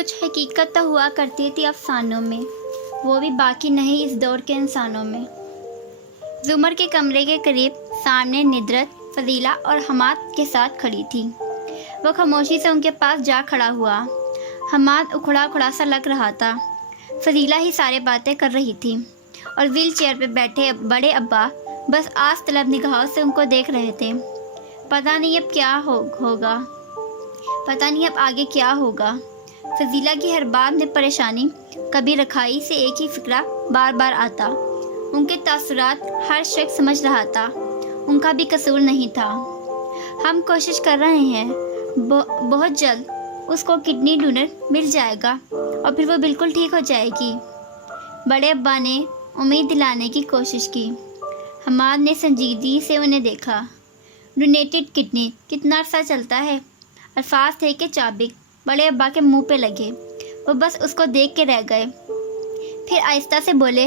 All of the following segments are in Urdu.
کچھ حقیقت تو ہوا کرتی تھی افسانوں میں، وہ بھی باقی نہیں اس دور کے انسانوں میں۔ زمر کے کمرے کے قریب سامنے ندرت، فضیلہ اور حماد کے ساتھ کھڑی تھی۔ وہ خاموشی سے ان کے پاس جا کھڑا ہوا۔ حماد اکھڑا اکھڑا سا لگ رہا تھا۔ فضیلہ ہی سارے باتیں کر رہی تھی اور ویل چیئر پہ بیٹھے بڑے ابا بس آس طلب نگاہوں سے ان کو دیکھ رہے تھے۔ پتہ نہیں اب کیا ہوگا، پتہ نہیں اب آگے کیا ہوگا۔ فضیلہ کی ہر بات میں پریشانی، کبھی رکھائی سے ایک ہی فکرہ بار بار آتا۔ ان کے تاثرات ہر شخص سمجھ رہا تھا، ان کا بھی قصور نہیں تھا۔ ہم کوشش کر رہے ہیں، بہت جلد اس کو کڈنی ڈونر مل جائے گا اور پھر وہ بالکل ٹھیک ہو جائے گی۔ بڑے ابا نے امید دلانے کی کوشش کی۔ حماد نے سنجیدگی سے انہیں دیکھا۔ ڈونیٹڈ کڈنی کتنا عرصہ چلتا ہے؟ الفاظ تھے کہ چابک بڑے ابا کے منہ پہ لگے۔ وہ بس اس کو دیکھ کے رہ گئے، پھر آہستہ سے بولے،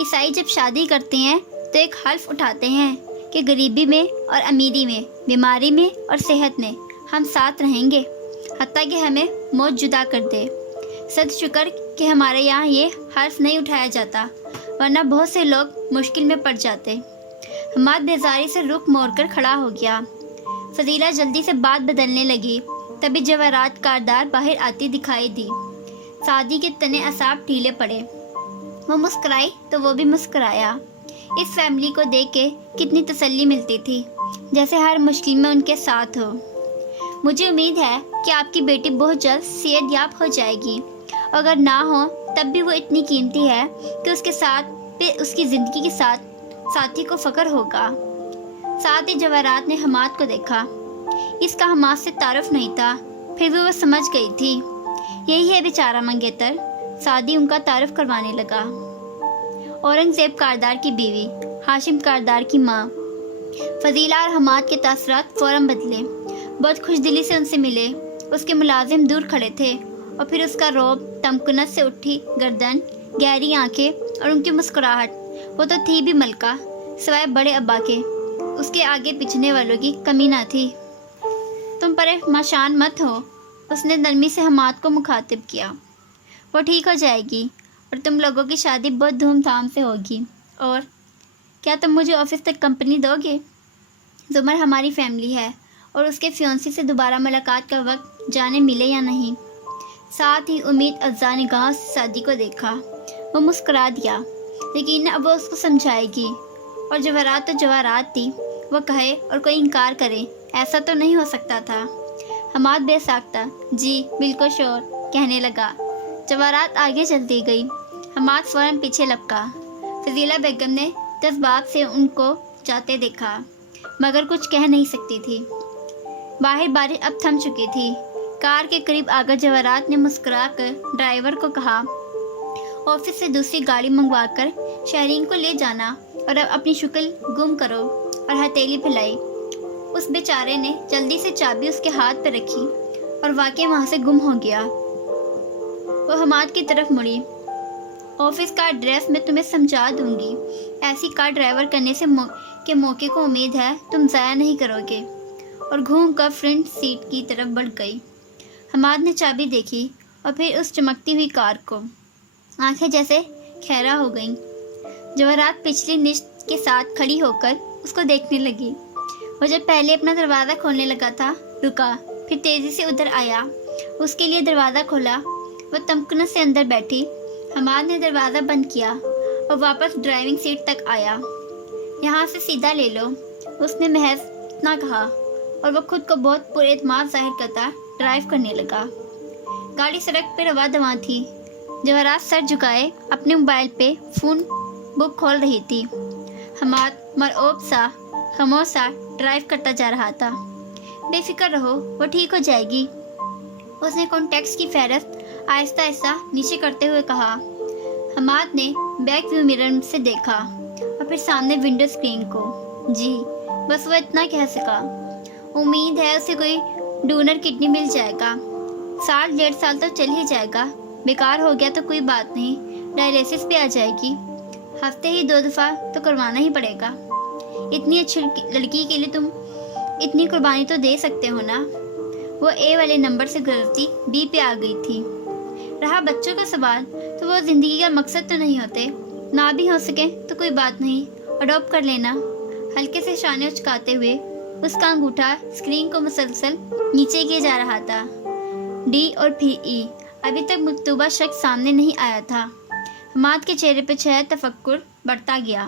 عیسائی جب شادی کرتے ہیں تو ایک حلف اٹھاتے ہیں کہ غریبی میں اور امیری میں، بیماری میں اور صحت میں ہم ساتھ رہیں گے، حتیٰ کہ ہمیں موت جدا کر دے۔ صد شکر کہ ہمارے یہاں یہ حلف نہیں اٹھایا جاتا، ورنہ بہت سے لوگ مشکل میں پڑ جاتے۔ حماد بیزاری سے رخ موڑ کر کھڑا ہو گیا۔ فضیلہ جلدی سے بات بدلنے لگی۔ تبھی جواہرات کاردار باہر آتی دکھائی دی۔ سعدی کے تنے اعصاب ڈھیلے پڑے۔ وہ مسکرائی تو وہ بھی مسکرایا۔ اس فیملی کو دیکھ کے کتنی تسلی ملتی تھی، جیسے ہر مشکل میں ان کے ساتھ ہو۔ مجھے امید ہے کہ آپ کی بیٹی بہت جلد صحت یاب ہو جائے گی، اگر نہ ہو تب بھی وہ اتنی قیمتی ہے کہ اس کے ساتھ پھر اس کی زندگی کے ساتھ ساتھی کو فخر ہوگا۔ ساتھ ہی جواہرات نے حماد کو دیکھا۔ اس کا حماد سے تعارف نہیں تھا، پھر بھی وہ سمجھ گئی تھی، یہی ہے بیچارہ منگیتر۔ سعدی ان کا تعارف کروانے لگا۔ اورنگزیب کاردار کی بیوی، ہاشم کاردار کی ماں۔ فضیلہ اور حماد کے تاثرات فوراً بدلے۔ بہت خوش دلی سے ان سے ملے۔ اس کے ملازم دور کھڑے تھے اور پھر اس کا روب، تمکنت سے اٹھی گردن، گہری آنکھیں اور ان کی مسکراہٹ، وہ تو تھی بھی ملکہ، سوائے بڑے ابا کے اس کے آگے پیچھنے والوں کی کمی نہ تھی۔ تم پریشان مت ہو، اس نے نرمی سے حماد کو مخاطب کیا، وہ ٹھیک ہو جائے گی اور تم لوگوں کی شادی بہت دھوم دھام سے ہوگی۔ اور کیا تم مجھے آفس تک کمپنی دو گے؟ زمر ہماری فیملی ہے اور اس کے فیونسی سے دوبارہ ملاقات کا وقت جانے ملے یا نہیں۔ ساتھ ہی امید افزا نگاہوں سے سعدی کو دیکھا۔ وہ مسکرا دیا، یقیناً اب وہ اس کو سمجھائے گی، اور جواہرات تو جواہرات تھی، وہ کہے اور کوئی انکار کرے ایسا تو نہیں ہو سکتا تھا۔ حماد بے ساختہ جی بالکل شور کہنے لگا۔ جواہرات آگے چلتی گئی۔ حماد فوراً پیچھے لپکا۔ فضیلہ بیگم نے جذبات سے ان کو جاتے دیکھا، مگر کچھ کہہ نہیں سکتی تھی۔ باہر بارش اب تھم چکی تھی۔ کار کے قریب آ کر جواہرات نے مسکرا کر ڈرائیور کو کہا، آفس سے دوسری گاڑی منگوا کر شہرین کو لے جانا اور اب اپنی شکل گم کرو، اور ہتھیلی پھیلائی۔ اس بیچارے نے جلدی سے چابی اس کے ہاتھ پہ رکھی اور واقعی وہاں سے گم ہو گیا۔ وہ حماد کی طرف مڑی، آفس کا ایڈریس میں تمہیں سمجھا دوں گی، ایسی کار ڈرائیور کرنے سے کے موقع کو امید ہے تم ضائع نہیں کرو گے، اور گھوم کر فرنٹ سیٹ کی طرف بڑھ گئی۔ حماد نے چابی دیکھی اور پھر اس چمکتی ہوئی کار کو، آنکھیں جیسے خیرہ ہو گئیں۔ جواہرات پچھلی نشست کے ساتھ کھڑی ہو کر اس کو دیکھنے لگی۔ وہ جب پہلے اپنا دروازہ کھولنے لگا تھا، رکا، پھر تیزی سے ادھر آیا، اس کے لیے دروازہ کھولا۔ وہ تمکنت سے اندر بیٹھی۔ حماد نے دروازہ بند کیا اور واپس ڈرائیونگ سیٹ تک آیا۔ یہاں سے سیدھا لے لو، اس نے محض اتنا کہا، اور وہ خود کو بہت پر اعتماد ظاہر کرتا ڈرائیو کرنے لگا۔ گاڑی سڑک پہ رواں دواں تھی۔ جواہرات سر جھکائے اپنے موبائل پہ فون بک کھول رہی تھی۔ حماد مرعوب سا، خاموش سا ڈرائیو کرتا جا رہا تھا۔ بے فکر رہو، وہ ٹھیک ہو جائے گی، اس نے کانٹیکٹس کی فہرست آہستہ آہستہ نیچے کرتے ہوئے کہا۔ حماد نے بیک ویو مرر سے دیکھا اور پھر سامنے ونڈو اسکرین کو۔ جی بس وہ اتنا کہہ سکا۔ امید ہے اسے کوئی ڈونر کڈنی مل جائے گا، 1.5 سال تو چل ہی جائے گا، بیکار ہو گیا تو کوئی بات نہیں، ڈائلیسس پہ آ جائے گی، ہفتے ہی 2 دفعہ تو کروانا ہی پڑے گا۔ اتنی اچھی لڑکی کے لیے تم اتنی قربانی تو دے سکتے ہو نا۔ وہ اے والے نمبر سے گزرتی بی پہ آ گئی تھی۔ رہا بچوں کا سوال تو وہ زندگی کا مقصد تو نہیں ہوتے، نہ بھی ہو سکے تو کوئی بات نہیں، اڈاپٹ کر لینا۔ ہلکے سے شانے اچکاتے ہوئے اس کا انگوٹھا اسکرین کو مسلسل نیچے کیے جا رہا تھا۔ ڈی اور پی ای ابھی تک مکتوبہ شخص سامنے نہیں آیا تھا۔ حماد کے چہرے پہ شاید تفکر بڑھتا گیا،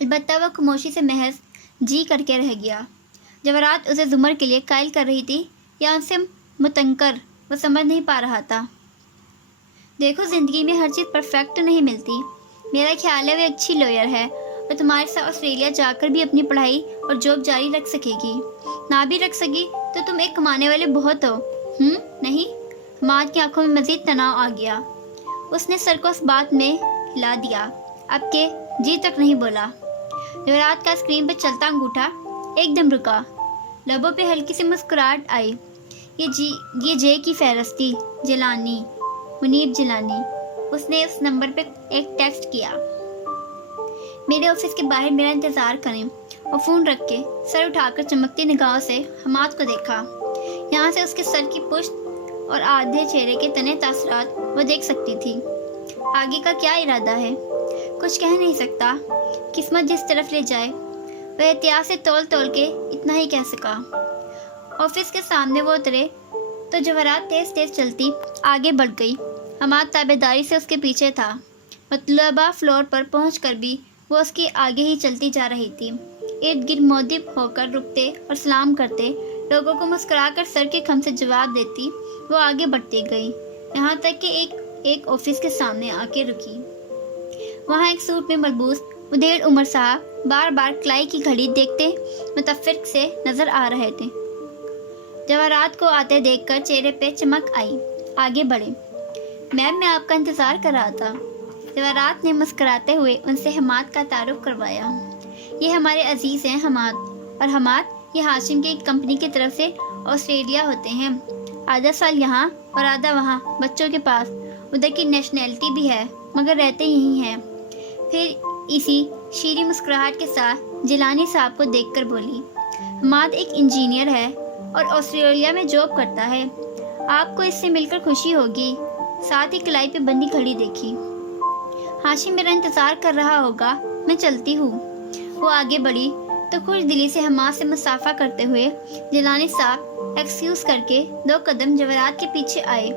البتہ وہ خاموشی سے محض جی کر کے رہ گیا۔ جواہرات اسے زمر کے لیے قائل کر رہی تھی یا ان سے متنکر، وہ سمجھ نہیں پا رہا تھا۔ دیکھو، زندگی میں ہر چیز پرفیکٹ تو نہیں ملتی۔ میرا خیال ہے وہ ایک اچھی لوئر ہے اور تمہارے ساتھ آسٹریلیا جا کر بھی اپنی پڑھائی اور جاب جاری رکھ سکے گی۔ نہ بھی رکھ سکی تو تم ایک کمانے والے بہت ہو۔ نہیں؟ حماد کی آنکھوں میں مزید تناؤ آ گیا۔ اس نے سر کو اس بات میں ہلا دیا، اب کہ جی تک نہیں بولا۔ جواہرات کا اسکرین پہ چلتا انگوٹھا ایک دم رکا، لبوں پہ ہلکی سی مسکراہٹ آئی۔ یہ جے کی فہرست تھی، جیلانی، منیب جیلانی۔ اس نے اس نمبر پہ ایک ٹیکسٹ کیا، میرے آفس کے باہر میرا انتظار کریں، اور فون رکھ کے سر اٹھا کر چمکتی نگاہوں سے حماد کو دیکھا۔ یہاں سے اس کے سر کی پشت اور آدھے چہرے کے تنے تاثرات وہ دیکھ سکتی تھی۔ آگے کا کیا ارادہ ہے کچھ کہہ نہیں سکتا، قسمت جس طرف لے جائے۔ وہ احتیاط سے تول کے اتنا ہی کہہ سکا۔ آفس کے سامنے وہ اترے تو جواہرات تیز تیز چلتی آگے بڑھ گئی۔ حماد تابعداری سے اس کے پیچھے تھا۔ مطلوبہ فلور پر پہنچ کر بھی وہ اس کے آگے ہی چلتی جا رہی تھی۔ ارد گرد مودب ہو کر رکتے اور سلام کرتے، لوگوں کو مسکرا کر سر کے خم سے جواب دیتی وہ آگے بڑھتی گئی، یہاں تک کہ ایک آفس کے سامنے آ کے رکی۔ وہاں ایک سوٹ میں ملبوس مدیر عمر صاحب بار بار کلائی کی گھڑی دیکھتے متفق سے نظر آ رہے تھے۔ جواہرات کو آتے دیکھ کر چہرے پہ چمک آئی، آگے بڑھے۔ میم، میں آپ کا انتظار کر رہا تھا۔ جواہرات نے مسکراتے ہوئے ان سے حماد کا تعارف کروایا۔ یہ ہمارے عزیز ہیں حماد، اور حماد یہ ہاشم کی کمپنی کی طرف سے آسٹریلیا ہوتے ہیں، آدھا سال یہاں اور آدھا وہاں بچوں کے پاس۔ ادھر کی نیشنلٹی بھی ہے مگر رہتے یہی ہیں۔ پھر اسی شیریں مسکراہٹ کے ساتھ جیلانی صاحب کو دیکھ کر بولی، حماد ایک انجینئر ہے اور آسٹریلیا میں جاب کرتا ہے، آپ کو اس سے مل کر خوشی ہوگی۔ ساتھ ہی کلائی پہ بندی کھڑی دیکھی۔ ہاشم میرا انتظار کر رہا ہوگا، میں چلتی ہوں۔ وہ آگے بڑھی تو خوش دلی سے حماد سے مصافحہ کرتے ہوئے جیلانی صاحب ایکسکیوز کر کے 2 قدم جواہرات کے پیچھے آئے۔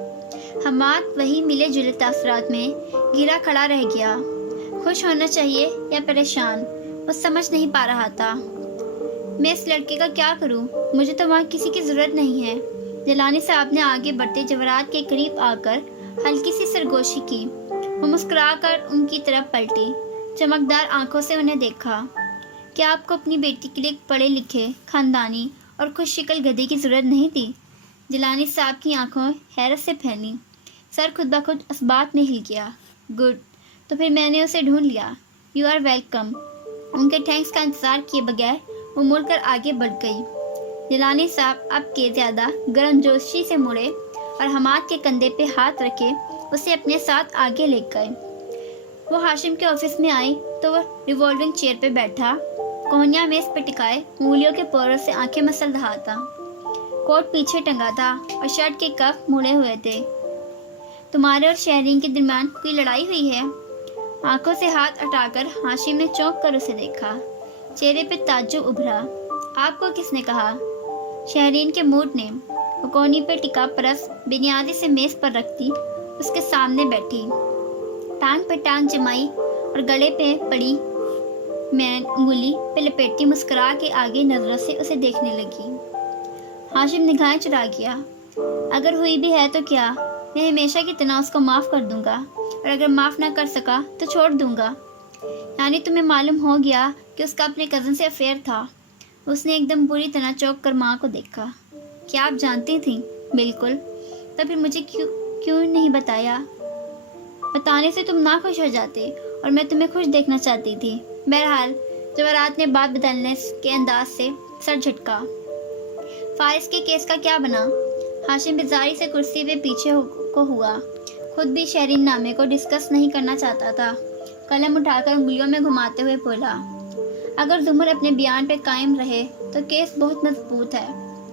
حماد وہی ملے جلے تاثرات میں گرا کھڑا رہ گیا۔ خوش ہونا چاہیے یا پریشان، وہ سمجھ نہیں پا رہا تھا۔ میں اس لڑکے کا کیا کروں؟ مجھے تو وہاں کسی کی ضرورت نہیں ہے۔ جیلانی صاحب نے آگے بڑھتے جواہرات کے قریب آ کر ہلکی سی سرگوشی کی۔ وہ مسکرا کر ان کی طرف پلٹی، چمکدار آنکھوں سے انہیں دیکھا۔ کیا آپ کو اپنی بیٹی کے لیے پڑھے لکھے، خاندانی اور خوش شکل گدھے کی ضرورت نہیں تھی؟ جیلانی صاحب کی آنکھوں حیرت سے پھیلی، سر خود بخود اس بات میں ہل گیا۔ گڈ، تو پھر میں نے اسے ڈھونڈ لیا۔ You are welcome. ان کے تھینکس کا انتظار کیے بغیر وہ مڑ کر آگے بڑھ گئی۔ جیلانی صاحب اب کے زیادہ گرم جوشی سے مڑے اور حماد کے کندھے پہ ہاتھ رکھے اسے اپنے ساتھ آگے لے گئے۔ وہ ہاشم کے آفس میں آئی تو وہ ریوالونگ چیئر پہ بیٹھا، کوہنیاں میز پہ ٹکائے انگلیوں کے پوروں سے آنکھیں مسل رہا تھا۔ کوٹ پیچھے ٹنگا تھا اور شرٹ کے کف مڑے ہوئے تھے۔ تمہارے اور شہرین کے درمیان کوئی لڑائی ہوئی ہے؟ آنکھوں سے ہاتھ ہٹا کر ہاشم نے چونک کر اسے دیکھا، چہرے پہ تعجب ابھرا۔ آپ کو کس نے کہا؟ شہرین کے موڈ نے۔ وہ کونی پہ ٹکا پرس بنیادی سے میز پر رکھتی اس کے سامنے بیٹھی، ٹانگ پہ ٹانگ جمائی اور گلے پہ پڑی مین انگلی پہ لپیٹتی مسکرا کے آگے نظروں سے اسے دیکھنے لگی۔ ہاشم نگاہیں چرا گیا۔ اگر ہوئی بھی ہے تو کیا، میں ہمیشہ کی طرح اس کو معاف کر دوں گا، اور اگر معاف نہ کر سکا تو چھوڑ دوں گا۔ یعنی تمہیں معلوم ہو گیا کہ اس کا اپنے کزن سے افیئر تھا؟ اس نے ایک دم بری طرح چونک کر ماں کو دیکھا۔ کیا آپ جانتی تھیں؟ بالکل۔ تو پھر مجھے کیوں نہیں بتایا؟ بتانے سے تم ناخوش ہو جاتے اور میں تمہیں خوش دیکھنا چاہتی تھی۔ بہرحال جواہرات نے بات بدلنے کے انداز سے سر جھٹکا۔ فارس کے کیس کا کیا بنا؟ ہاشم بیزاری سے کرسی پہ پیچھے کو ہوا، خود بھی شہرین نامے کو ڈسکس نہیں کرنا چاہتا تھا۔ قلم اٹھا کر انگلیوں میں گھماتے ہوئے بولا، اگر زمر اپنے بیان پہ قائم رہے تو کیس بہت مضبوط ہے،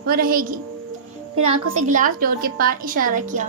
وہ رہے گی۔ پھر آنکھوں سے گلاس ڈور کے پار اشارہ کیا۔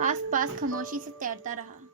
آس پاس خاموشی سے تیرتا رہا۔